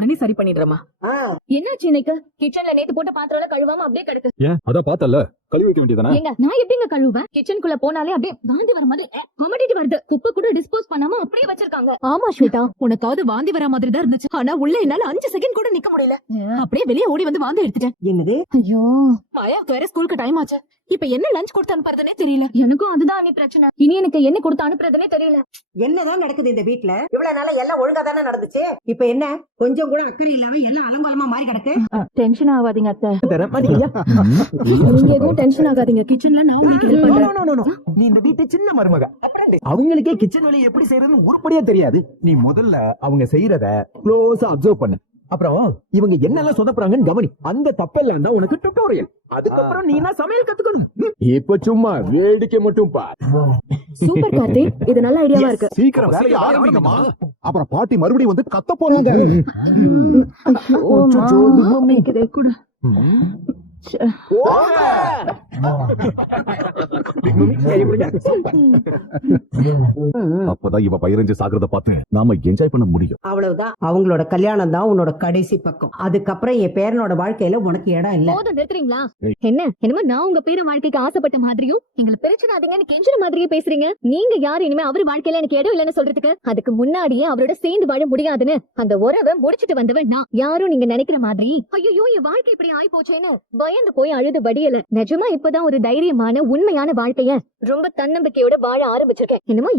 உடனே சரி பண்ணிடுறமா. என்னாச்சு இன்னைக்கு? கிச்சன்ல நேத்து போட்ட பாத்திரம் கழுவாம அப்படியே கிடக்கு. ஏன் அத பார்த்தல கழுவி வைக்க வேண்டியதானே? ஏங்க நான் எப்படிங்க கழுவுவேன்? கிச்சனுக்குள்ள போனாலே அப்படியே வாந்தி வர மாதிரி கொமட்டிட்டு வருது. குப்பை கூட டிஸ்போஸ் பண்ணாம அப்படியே வச்சிருக்காங்க. ஆமா ஸ்வேதா, உனக்காவது வாந்தி வர மாதிரி தான் இருந்துச்சு. ஆனா உள்ள என்னால 5 செகண்ட் கூட நிக்க முடியல. அப்படியே வெளியே ஓடி வந்து வாந்தி எடுத்துட்டேன். என்னது? ஐயோ, மாயாவுக்கு வேற ஸ்கூலுக்கு டைம் ஆச்சு. இப்ப என்ன லஞ்ச் கொடுத்து அனுப்புறதுனே தெரியல. எனக்கும் அதுதான் நீ பிரச்சனை. இனி எனக்கு என்ன கொடுத்து அனுப்புறதுனே தெரியல. என்னதான் நடக்குது இந்த வீட்ல? இவ்வளவு நாளா எல்லாம் ஒழுங்கா தானே நடந்துச்சு. இப்ப என்ன கொஞ்சம் கூட அக்கறை இல்லாம எல்லாம் அலங்கோலமா மாறி கிடக்கு. டென்ஷன் ஆகாதீங்க அத்தை. நீங்க எதுவும் டென்ஷன் ஆகாதீங்க. கிச்சன்ல நான் உங்களுக்கு help பண்றேன். நீ இந்த வீட்டு சின்ன மருமக. அவங்களுக்கே கிச்சன் வேலையை எப்படி செய்யறதுன்னு உருப்படியா தெரியாது. நீ முதல்ல அவங்க செய்யறத க்ளோஸா அப்சர்வ் பண்ணு. அப்புறம் இவங்க என்னெல்லாம் சொதப்புறாங்கன்னு கவனி. அந்த தப்பெல்லாம் தான் உனக்கு டுட்டோரியல். அதுக்கப்புறம் நீ தான் சமையல் கத்துக்கணும். இப்ப சும்மா வேடிக்கை மட்டும் பார். சூப்பர் கார்த்திக், இது நல்ல ஐடியாவா இருக்கு. சீக்கிரம் வேலைய ஆரம்பிங்கம்மா. அப்புறம் பாட்டி மறுபடியும் வந்து கத்த போறாங்க. அப்பதான் இவ பயிரஞ்சு சாகிறத பார்த்து நாம என்ஜாய் பண்ண முடியும். அவ்வளவுதான். அவங்களோட கல்யாணம் தான் உன்னோட கடைசி பக்கம். அதுக்கப்புறம் என் பேரனோட வாழ்க்கையில உனக்கு இடம் இல்ல. போதும், நிறுத்துறீங்களா? என்ன என்னமோ நான் உங்க பேர வாழ்க்கைக்கு ஆசைப்பட்ட மாதிரியும் எங்களை பிரச்சனாதீங்கன்னு கெஞ்சுற மாதிரியே பேசுறீங்க. நீங்க யாரு இனிமே அவர் வாழ்க்கையில எனக்கு இடம் இல்லைன்னு சொல்றதுக்கு? அதுக்கு முன்னாடியே அவரோட சேர்ந்து வாழ முடியாதுன்னு அந்த உறவை முடிச்சிட்டு வந்தவன் நான். யாரும் நீங்க நினைக்கிற மாதிரி ஐயோ என் வாழ்க்கை இப்படி ஆயி போச்சேன்னு பயந்து போய் அழுது வடியல. நிஜமா இப்பதான் ஒரு தைரியமான உண்மையான வாழ்க்கைய ரொம்ப தன்னம்பிக்கையோட வாழ ஆரம்பிச்சிருக்கேன். என்னமோ